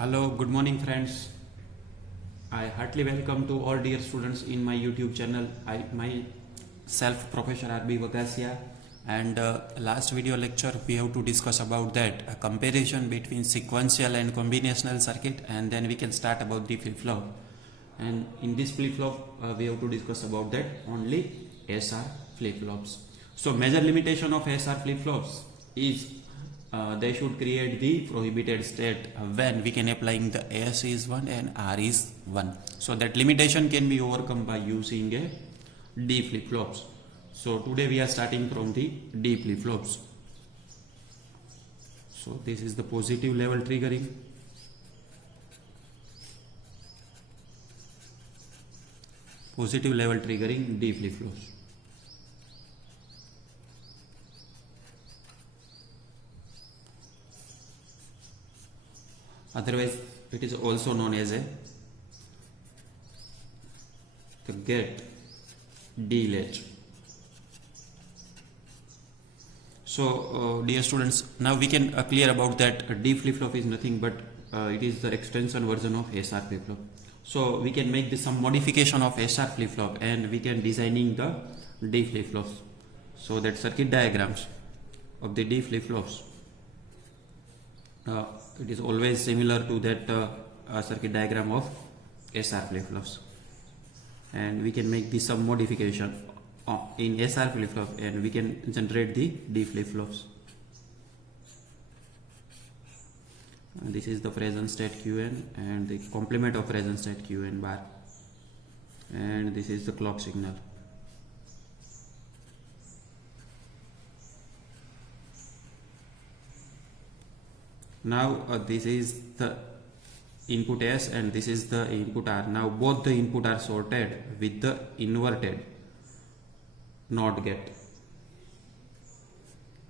Hello, good morning friends. I heartily welcome to all dear students in my YouTube channel. Myself Professor R.B. Vagasia, and last video lecture we have to discuss about that a comparison between sequential and combinational circuit, and then we can start about the flip-flop. And in this flip-flop we have to discuss about that only SR flip-flops. So major limitation of SR flip-flops is they should create the prohibited state when we can applying the S is 1 and R is 1. So that limitation can be overcome by using a D flip-flops. So today we are starting from the D flip-flops. So this is the positive level triggering. Positive level triggering D flip-flops. Otherwise it is also known as the get D latch. So dear students, now we can clear about that D flip-flop is nothing but it is the extension version of SR flip-flop. So we can make some modification of SR flip-flop and we can designing the D flip-flops. So that circuit diagrams of the D flip-flops it is always similar to that circuit diagram of SR flip-flops, and we can make some modification in SR flip-flop and we can generate the D flip-flops. This is the present state Qn and the complement of present state Qn bar, and this is the clock signal. Now this is the input S and this is the input R. Now both the input are sorted with the inverted NOT gate,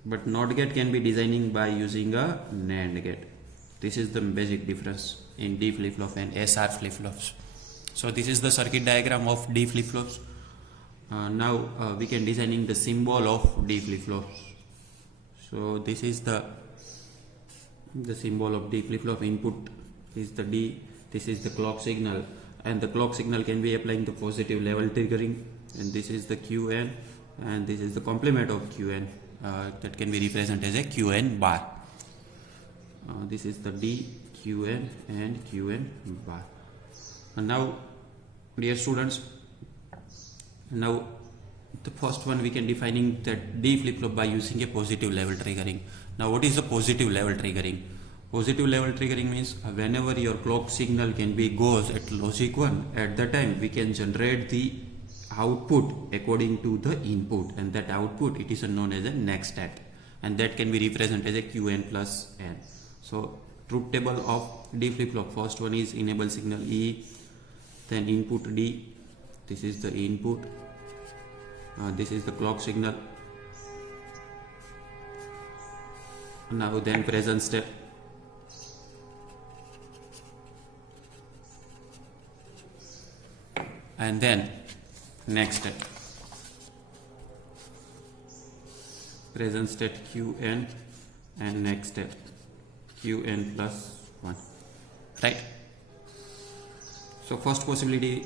but NOT gate can be designing by using a NAND gate. This is the basic difference in D flip-flop and SR flip-flops. So this is the circuit diagram of D flip-flops. Now we can designing the symbol of D flip-flops. So this is the symbol of D flip-flop. Input is the D, this is the clock signal, and the clock signal can be applying the positive level triggering, and this is the Qn and this is the complement of Qn that can be represented as a Qn bar. This is the D, Qn and Qn bar. And now dear students, now the first one we can defining that D flip-flop by using a positive level triggering. Now what is the positive level triggering? Positive level triggering means whenever your clock signal can be goes at logic 1, at the time we can generate the output according to the input, and that output it is known as a next state, and that can be represented as a Qn plus N. So truth table of D flip-flop, first one is enable signal E, then input D, this is the input, this is the clock signal. Now then present state, and then next step, present state Qn and next step Qn plus 1, right? So first possibility,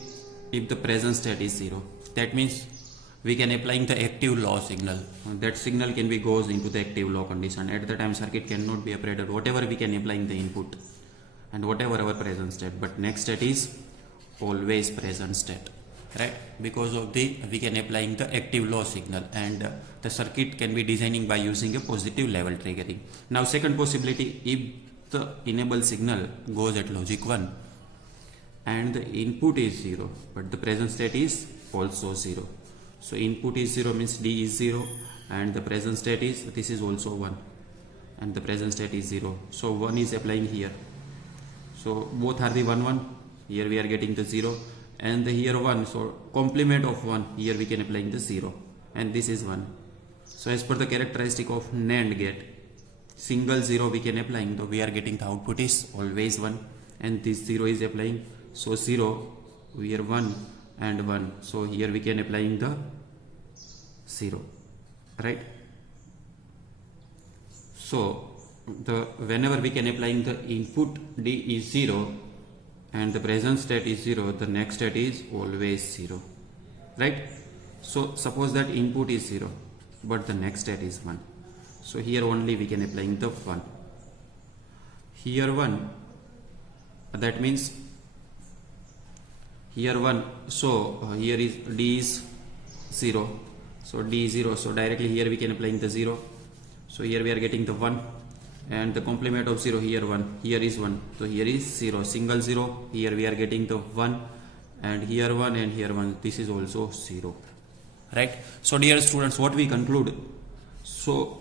if the present state is 0, that means we can applying the active low signal. That signal can be goes into the active low condition. At the time circuit cannot be operated, whatever we can applying the input and whatever our present state, but next state is always present state, right? Because of the we can applying the active low signal, and the circuit can be designing by using a positive level triggering. Now second possibility, if the enable signal goes at logic 1 and the input is 0 but the present state is also 0. So input is 0 means D is 0 and the present state is, this is also 1 and the present state is 0. So 1 is applying here. So both are the 1 1. Here we are getting the 0 and the here 1. So complement of 1, here we can applying the 0 and this is 1. So as per the characteristic of NAND gate, single 0 we can applying, though we are getting the output is always 1 and this 0 is applying. So 0, we are 1 and 1, so here we can applying the 0, right? So whenever we can applying the input D is 0 and the present state is 0, the next state is always 0, right? So suppose that input is 0 but the next state is 1, so here only we can applying the 1. Here 1, that means here 1, so here is D is 0, so D is 0, so directly here we can applying the 0, so here we are getting the 1, and the complement of 0 here 1, here is 1, so here is 0, single 0, here we are getting the 1, and here 1 and here 1, this is also 0, right? So dear students, what we conclude, so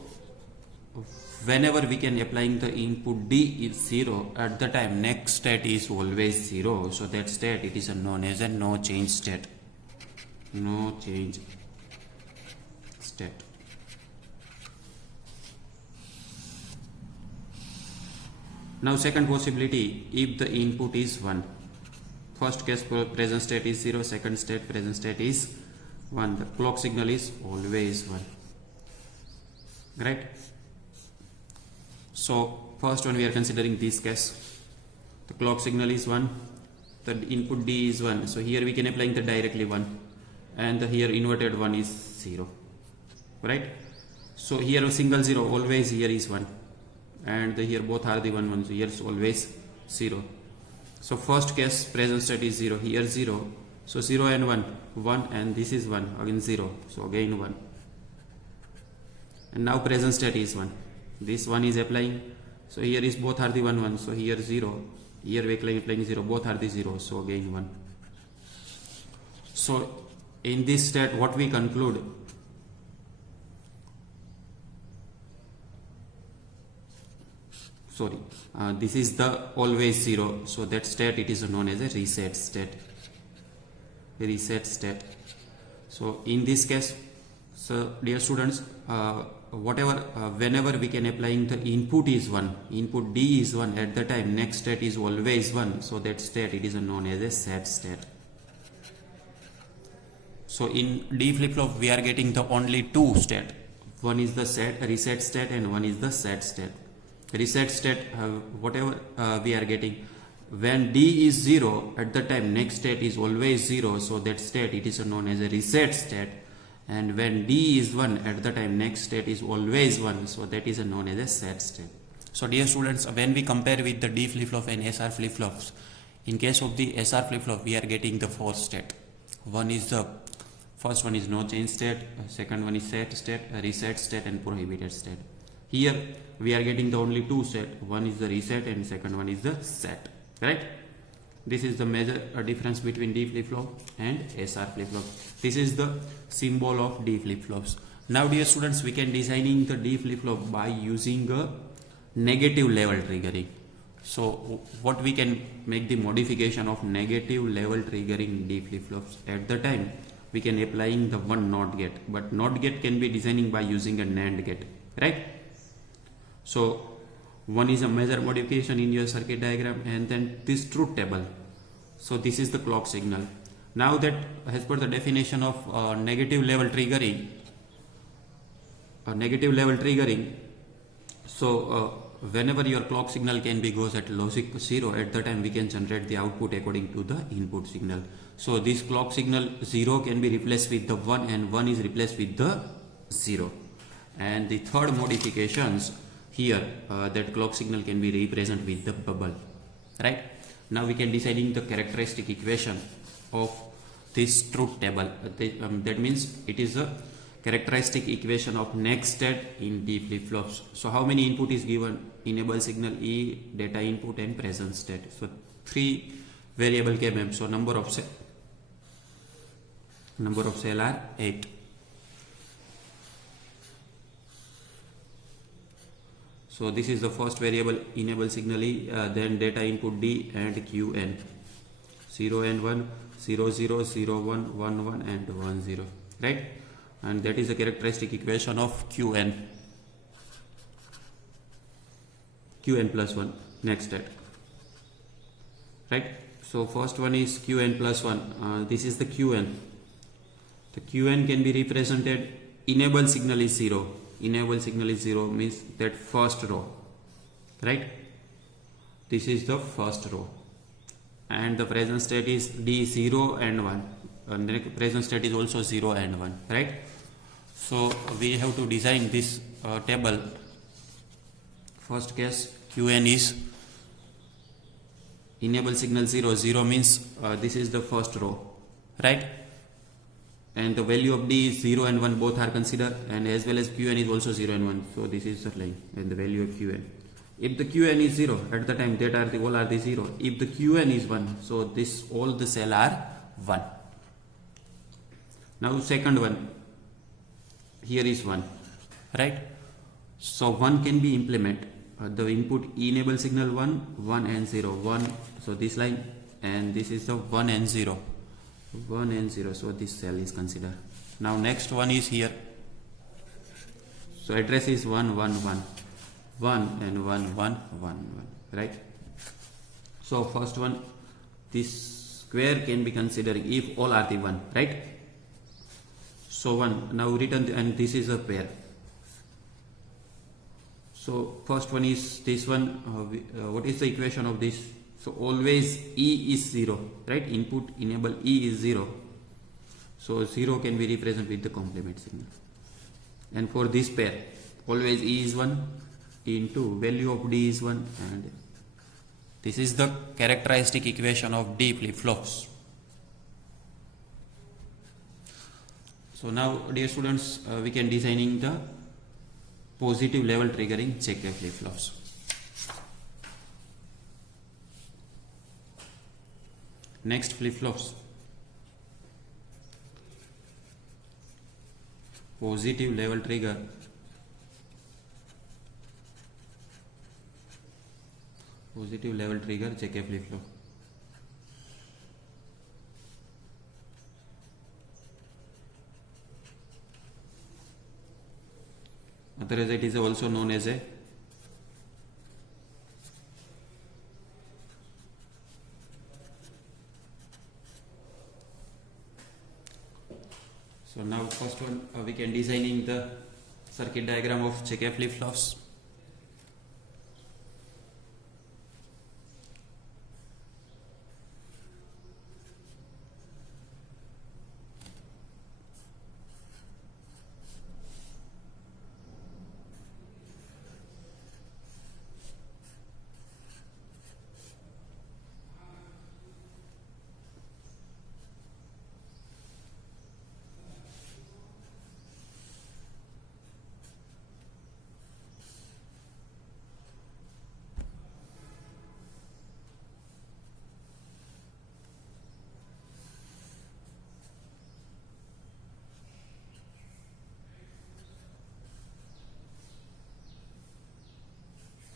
whenever we can applying the input D is 0, at the time next state is always 0, so that state it is known as a no change state, no change state. Now second possibility, if the input is 1, first case present state is 0, second state present state is 1, the clock signal is always 1, right? So first one we are considering this case, the clock signal is 1, the input D is 1, so here we can applying the directly 1, and the here inverted 1 is 0, right? So here a single 0, always here is 1, and the here both are the 1 1, so here is always 0. So first case present state is 0, here 0, so 0 and 1, 1, and this is 1, again 0, so again 1, and now present state is 1, this 1 is applying, so here is both are the 1 1, so here 0, here we are applying 0, both are the 0, so again 1. So in this state what we conclude, this is the always 0, so that state it is known as a reset state, reset state. So in this case, so dear students, whenever we can applying the input is 1, input D is 1, at the time next state is always 1, so that state it is known as a set state. So in D flip-flop we are getting the only two state, one is the reset state and one is the set state. Reset state, whatever we are getting, when D is 0, at the time next state is always 0, so that state it is known as a reset state, and when D is 1, at the time next state is always 1, so that is known as a set state. So dear students, when we compare with the D flip-flop and SR flip-flops, in case of the SR flip-flop we are getting the four state. First one is no change state, second one is set state, reset state and prohibited state. Here we are getting the only two state, one is the reset and second one is the set, right? This is the major difference between D flip-flop and SR flip-flop. This is the symbol of D flip-flops. Now dear students, we can designing the D flip-flop by using a negative level triggering. So what we can make the modification of negative level triggering D flip-flops, at the time we can applying the one NOT gate, but NOT gate can be designing by using a NAND gate, right? So one is a major modification in your circuit diagram, and then this truth table. So this is the clock signal. Now that as per the definition of negative level triggering, so whenever your clock signal can be goes at logic 0, at the time we can generate the output according to the input signal. So this clock signal 0 can be replaced with the 1 and 1 is replaced with the 0. And the third modifications, here that clock signal can be represented with the bubble, right? Now we can deciding the characteristic equation of this truth table. That means it is a characteristic equation of next state in D flip-flops. So how many input is given? Enable signal E, data input and present state. So 3 variable came, so number of cell are 8. So this is the first variable, enable signal E, then data input D and Qn. 0 and 1, 0 0, 0 1, 1 1 and 1 0, right? And that is the characteristic equation of Qn plus 1 next state, right? So first one is Qn plus 1. This is the Qn. The Qn can be represented, enable signal is 0. Enable signal is 0 means that first row, right? This is the first row, and the present state is D0 and 1, and the present state is also 0 and 1, right? So we have to design this table. First case, Qn is enable signal 0. 0 means this is the first row, right? And the value of D is 0 and 1 both are considered, and as well as Qn is also 0 and 1. So this is the line and the value of Qn. If the Qn is 0 at the time, that are the all are the 0. If the Qn is 1, so this all the cell are 1. Now second one, here is 1, right? So 1 can be implemented. The input enable signal 1, 1 and 0, 1. So this line, and this is the 1 and 0, 1 and 0. So this cell is considered. Now next one is here. So address is 1, 1, 1, 1 and 1, 1, 1, 1, right? So first one, this square can be considered if all are the 1, right? So 1, now written, and this is a pair. So first one is this one. What is the equation of this? So always E is 0, right? Input enable E is 0. So 0 can be represented with the complement signal. And for this pair, always E is 1 into value of D is 1, and this is the characteristic equation of D flip-flops. So now, dear students, we can designing the positive level triggering JK flip-flops. Next flip-flops, positive level trigger, JK flip-flop. Otherwise it is also known as a so now first one, we can designing the circuit diagram of JK flip-flops.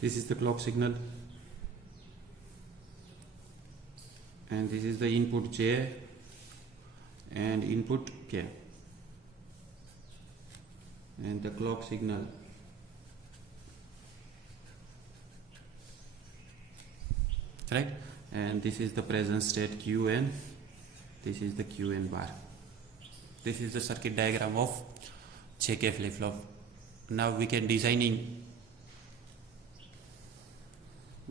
This is the clock signal, and this is the input J and input K, and the clock signal. Right, and this is the present state Qn, this is the Qn bar. This is the circuit diagram of JK flip-flop. Now we can designing.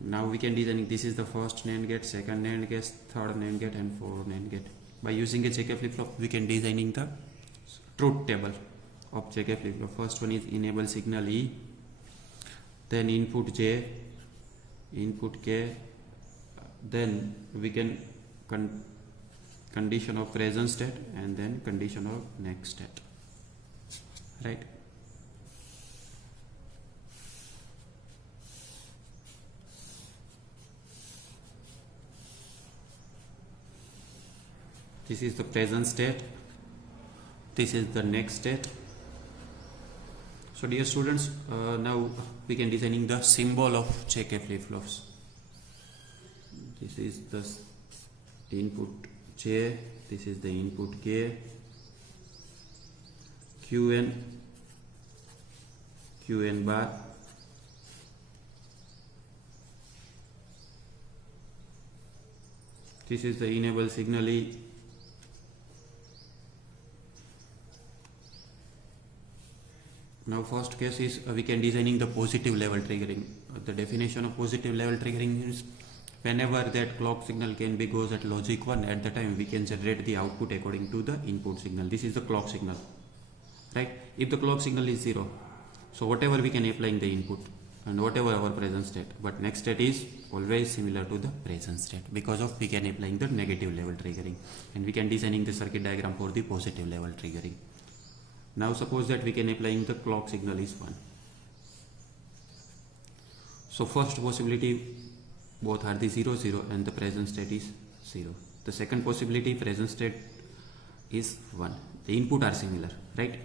This is the first NAND gate, second NAND gate, third NAND gate, and fourth NAND gate. By using a JK flip-flop, we can designing the truth table of JK flip-flop. First one is enable signal E, then input J, input K, then we can condition of present state, and then condition of next state, right? This is the present state, this is the next state. So dear students, now we can designing the symbol of JK flip-flops. This is the input J, this is the input K, Qn bar, this is the enable signal E, Now first case is we can designing the positive level triggering. The definition of positive level triggering is whenever that clock signal can be goes at logic 1, at the time we can generate the output according to the input signal. This is the clock signal, right? If the clock signal is 0, so whatever we can apply in the input and whatever our present state, but next state is always similar to the present state because of we can applying the negative level triggering, and we can designing the circuit diagram for the positive level triggering. Now suppose that we can applying the clock signal is 1. So first possibility, both are the 0 0 and the present state is 0. The second possibility, present state is 1. The input are similar, right?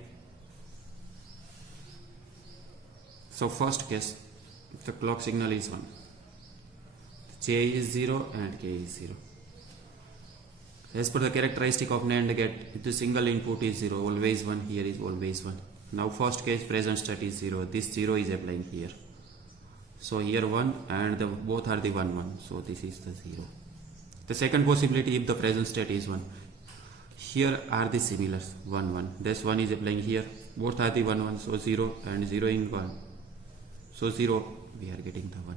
So first case, if the clock signal is 1, J is 0 and K is 0. As per the characteristic of NAND gate, if the single input is 0, always 1, here is always 1. Now first case, present state is 0, this 0 is applying here. So here 1 and both are the 1 1, so this is the 0. The second possibility, if the present state is 1, here are the similars, 1 1, this 1 is applying here, both are the 1 1, so 0 and 0 in 1, so 0, we are getting the 1.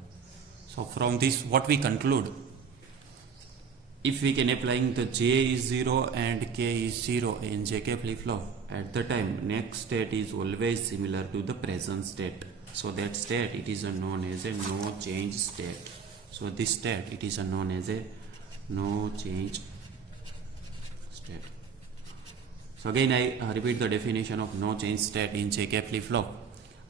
So from this what we conclude, if we can applying the J is 0 and K is 0 in JK flip-flop, at the time next state is always similar to the present state. So that state it is known as a no change state. So this state it is known as a no change state. So again I repeat the definition of no change state in JK flip-flop.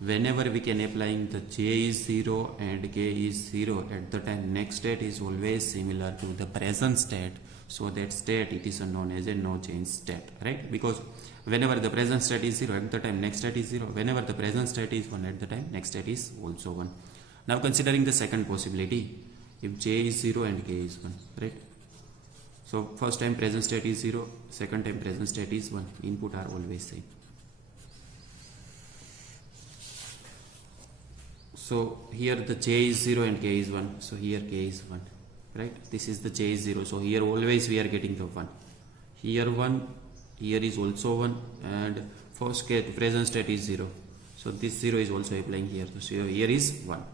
Whenever we can applying the J is 0 and K is 0, at the time next state is always similar to the present state. So that state it is known as a no change state, right? Because whenever the present state is 0, at the time next state is 0. Whenever the present state is 1, at the time next state is also 1. Now considering the second possibility, if J is 0 and K is 1, right? So first time present state is 0, second time present state is 1. Input are always same. So here the J is 0 and K is 1. So here K is 1, right? This is the J is 0. So here always we are getting the 1. Here 1, here is also 1, and first case present state is 0. So this 0 is also applying here. So here is 1.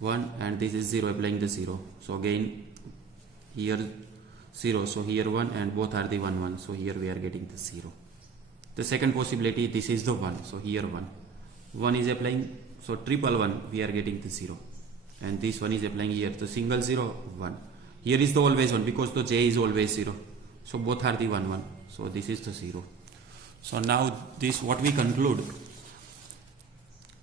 1 and this is 0 applying the 0. So again here 0. So here 1 and both are the 1 1. So here we are getting the 0. The second possibility, this is the 1. So here 1. 1 is applying. So triple 1 we are getting the 0, and this one is applying here, the single 0 1. Here is the always 1 because the J is always 0. So both are the 1 1. So this is the 0. So now this what we conclude.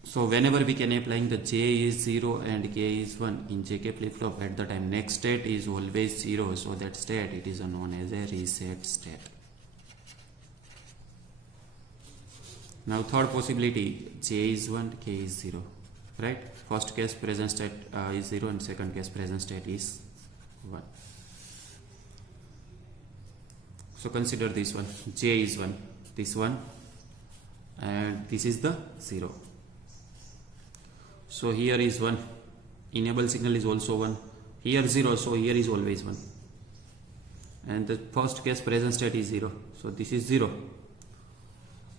So whenever we can applying the J is 0 and K is 1 in JK flip-flop, at the time next state is always 0. So that state it is known as a reset state. Now third possibility, J is 1, K is 0, right? First case present state is 0 and second case present state is 1. So consider this one, J is 1, this one, and this is the 0. So here is 1, enable signal is also 1, here 0, so here is always 1. And the first case present state is 0, so this is 0.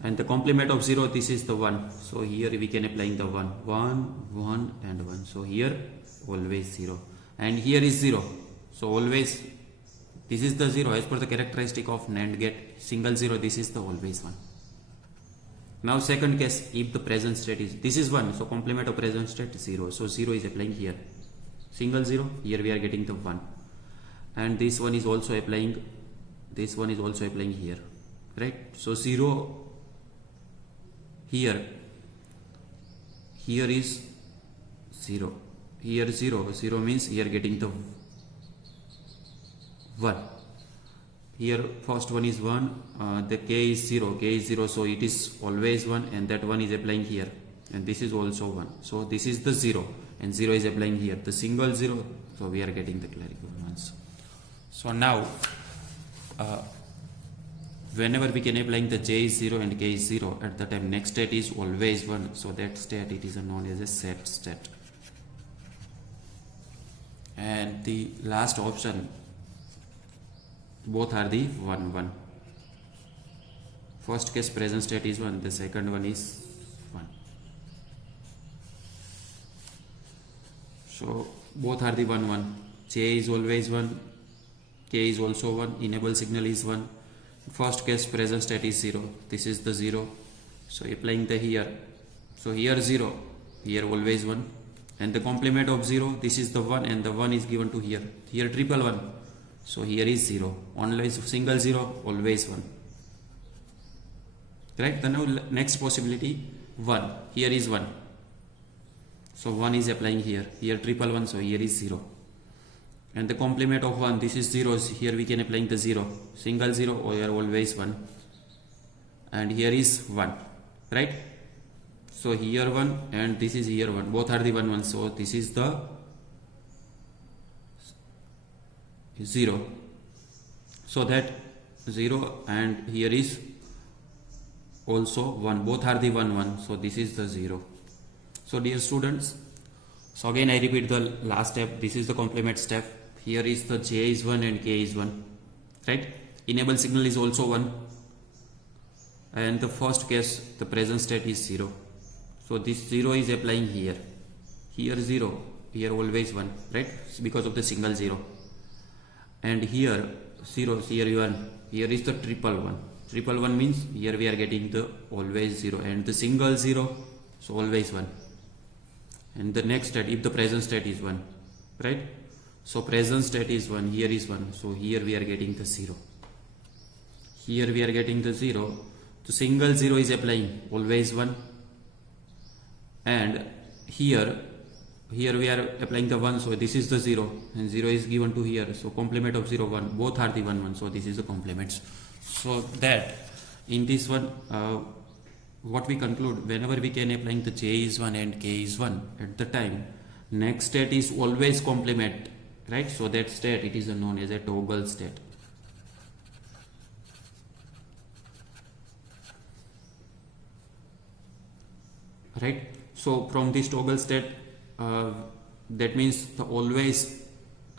And the complement of 0, this is the 1. So here we can applying the 1. 1, 1 and 1. So here always 0. And here is 0. So always this is the 0 as per the characteristic of NAND gate. Single 0, this is the always 1. Now second case, if the present state is, this is 1. So complement of present state 0. So 0 is applying here. Single 0, here we are getting the 1. And this one is also applying, this one is also applying here. Right? So 0 here is 0, here 0, 0 means here getting the 1. Here first one is 1, the K is 0, K is 0, so it is always 1, and that 1 is applying here, and this is also 1. So this is the 0 and 0 is applying here, the single 0, so we are getting the clerical ones. So now whenever we can applying the J is 0 and K is 0, at the time next state is always 1. So that state it is known as a set state. And the last option, both are the 1 1. First case present state is 1, the second one is 1. So both are the 1 1. J is always 1, K is also 1, enable signal is 1. First case present state is 0. This is the 0. So applying the here. So here 0, here always 1. And the complement of 0, this is the 1 and the 1 is given to here. Here triple 1. So here is 0. Always single 0, always 1. Right? Then now next possibility 1. Here is 1. So 1 is applying here. Here triple 1, so here is 0. And the complement of 1, this is 0. Here we can applying the 0. Single 0 or here always 1. And here is 1. Right? So here 1 and this is here 1. Both are the 1 1. So this is the 0. So that 0 and here is also 1. Both are the 1 1. So this is the 0. So dear students, so again I repeat the last step. This is the complement step. Here is the J is 1 and K is 1. Right? Enable signal is also 1. And the first case, the present state is 0. So this 0 is applying here. Here 0, here always 1. Right? Because of the single 0. And here 0, here 1. Here is the triple 1. Triple 1 means here we are getting the always 0 and the single 0, so always 1. And the next state, if the present state is 1, right? So present state is 1, here is 1, so here we are getting the 0. Here we are getting the 0, the single 0 is applying, always 1. And here we are applying the 1, so this is the 0 and 0 is given to here, so complement of 0 1, both are the 1 1, so this is the complements. So that in this one what we conclude, whenever we can applying the J is 1 and K is 1 at the time, next state is always complement, right? So that state, it is known as a toggle state. Right? So from this toggle state, that means the always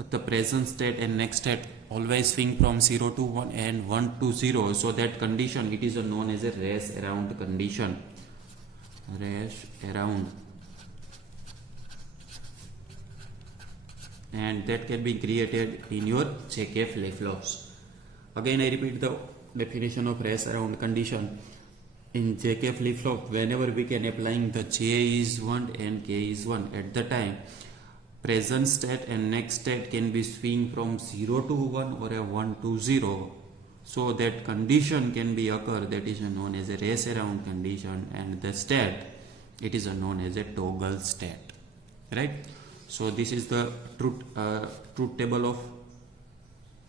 the present state and next state always swing from 0 to 1 and 1 to 0. So that condition, it is known as a race around condition. Race around. And that can be created in your JK flip-flops. Again I repeat the definition of race around condition. In JK flip-flop, whenever we can applying the J is 1 and K is 1 at the time, present state and next state can be swing from 0 to 1 or a 1 to 0. So that condition can be occur, that is known as a race around condition, and the state, it is known as a toggle state. Right? So this is the truth table of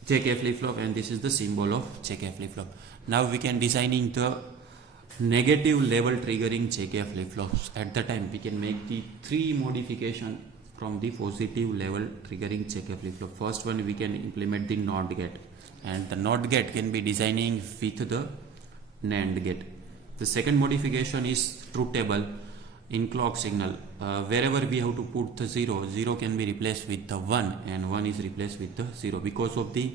JK flip-flop and this is the symbol of JK flip-flop. Now we can designing the negative level triggering JK flip-flops. At the time we can make the 3 modification from the positive level triggering JK flip-flop. First one, we can implement the NOT gate, and the NOT gate can be designing with the NAND gate. The second modification is truth table in clock signal. Wherever we have to put the 0, 0 can be replaced with the 1 and 1 is replaced with the 0. Because of the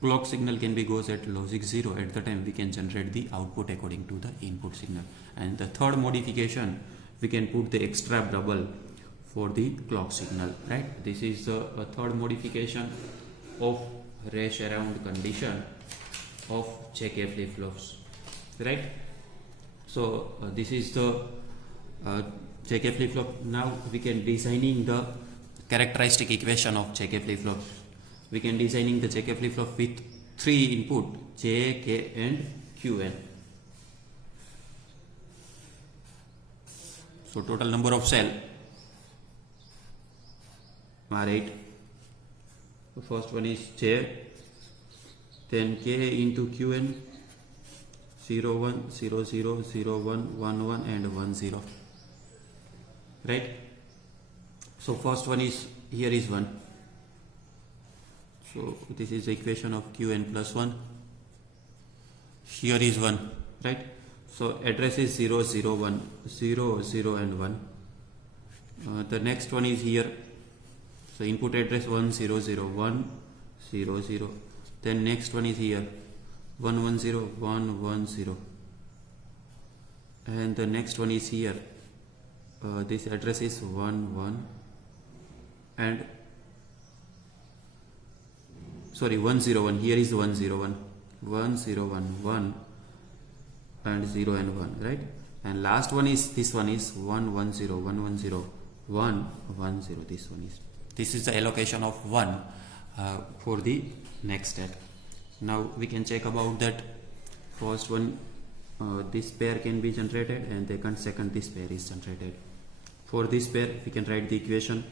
clock signal can be goes at logic 0, at the time we can generate the output according to the input signal. And the third modification, we can put the extra double for the clock signal, right? This is the third modification of race around condition of JK flip-flops, right? So this is the JK flip-flop. Now we can designing the characteristic equation of JK flip-flops. We can designing the JK flip-flop with 3 input, J, K and Qn. So total number of cell are 8. The first one is J, then K into Qn, 0 1 0 0 0 1 1 1 and 1 0. Right? So first one is, here is 1. So this is the equation of Qn plus 1. Here is 1, right? So address is 0 0 1 0 0 and 1. The next one is here. So input address 1 0 0 1 0 0. Then next one is here 1 1 0 1 1 0. And the next one is here. This address is 1 1 and sorry 101, here is 101, 101, 1 and 0 and 1, right? And last one is this one is 110, 110, 110. This is the allocation of 1 for the next step. Now we can check about that. First one, this pair can be generated, and second this pair is generated. For this pair we can write the equation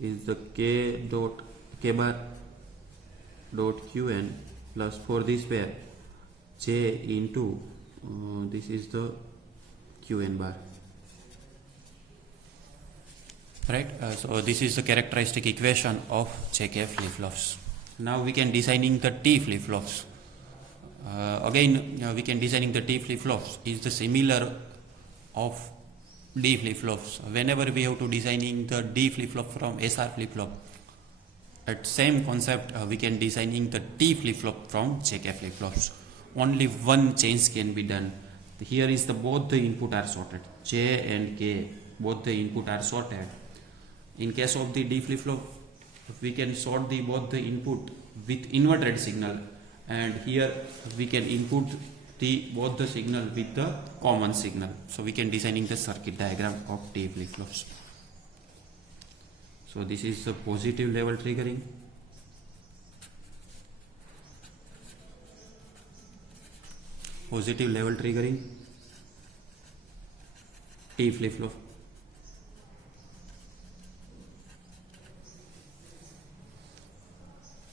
is the k bar dot qn plus for this pair j into this is the qn bar, right? So this is the characteristic equation of JK flip-flops. Now we can designing the T flip-flops. Again we can designing the T flip-flops is the similar of D flip-flops. Whenever we have to designing the D flip-flop from SR flip-flop, at same concept we can designing the T flip-flop from JK flip-flops. Only one change can be done. Here is the both the input are sorted, J and K, both the input are sorted. In case of the D flip-flop, we can sort the both the input with inverted signal, and here we can input both the signal with the common signal. So we can designing the circuit diagram of T flip-flops. So this is the positive level triggering, T flip-flop.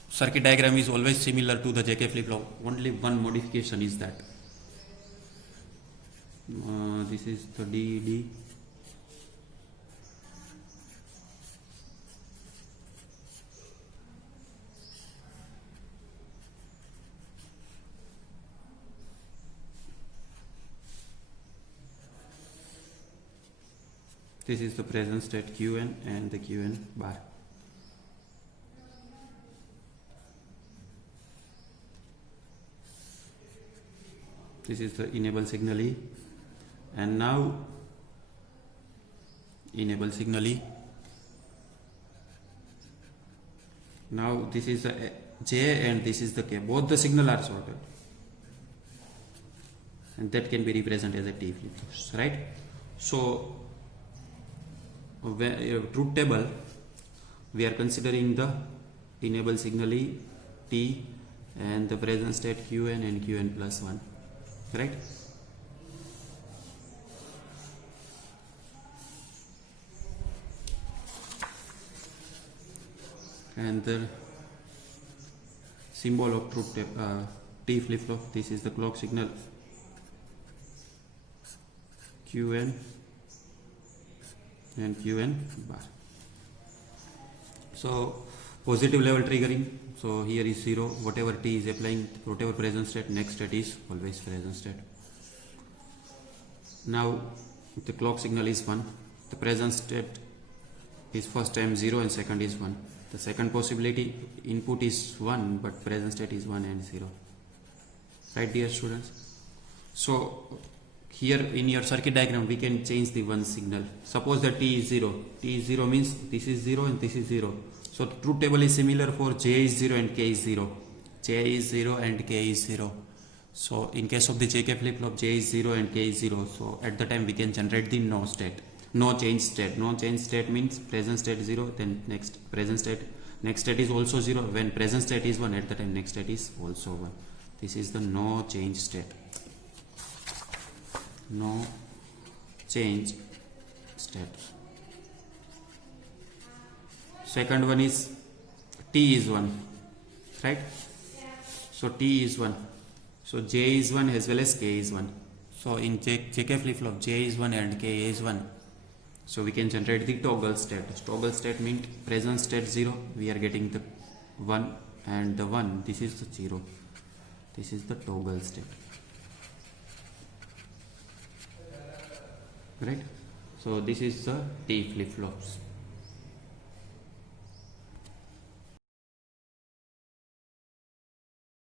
Circuit diagram is always similar to the JK flip-flop. Only one modification is that this is the DD. This is the present state Qn and the Qn bar. This is the enable signal E, and now enable signal E. Now this is the J and this is the K. Both the signal are sorted, and that can be represented as a T flip-flops, right? So truth table we are considering the enable signal E, T, and the present state Qn and Qn plus 1, right? And the symbol of truth table T flip-flop, this is the clock signal Qn and Qn bar. So positive level triggering, so here is 0, whatever T is applying, whatever present state, next state is always present state. Now the clock signal is 1, the present state is first time 0 and second is 1. The second possibility input is 1 but present state is 1 and 0, right dear students? So here in your circuit diagram we can change the one signal. Suppose that T is 0. T is 0 means this is 0 and this is 0. So truth table is similar for J is 0 and K is 0. J is 0 and K is 0. So in case of the JK flip-flop, J is 0 and K is 0. So at the time we can generate the no state, no change state. No change state means present state 0, then next present state, next state is also 0. When present state is 1, at the time next state is also 1. This is the no change state. No change state. Second one is T is 1, right? So T is 1. So J is 1 as well as K is 1. So in JK flip-flop, J is 1 and K is 1. So we can generate the toggle state. Toggle state means present state 0, we are getting the 1, and the 1, this is the 0. This is the toggle state. Right? So this is the T flip-flops.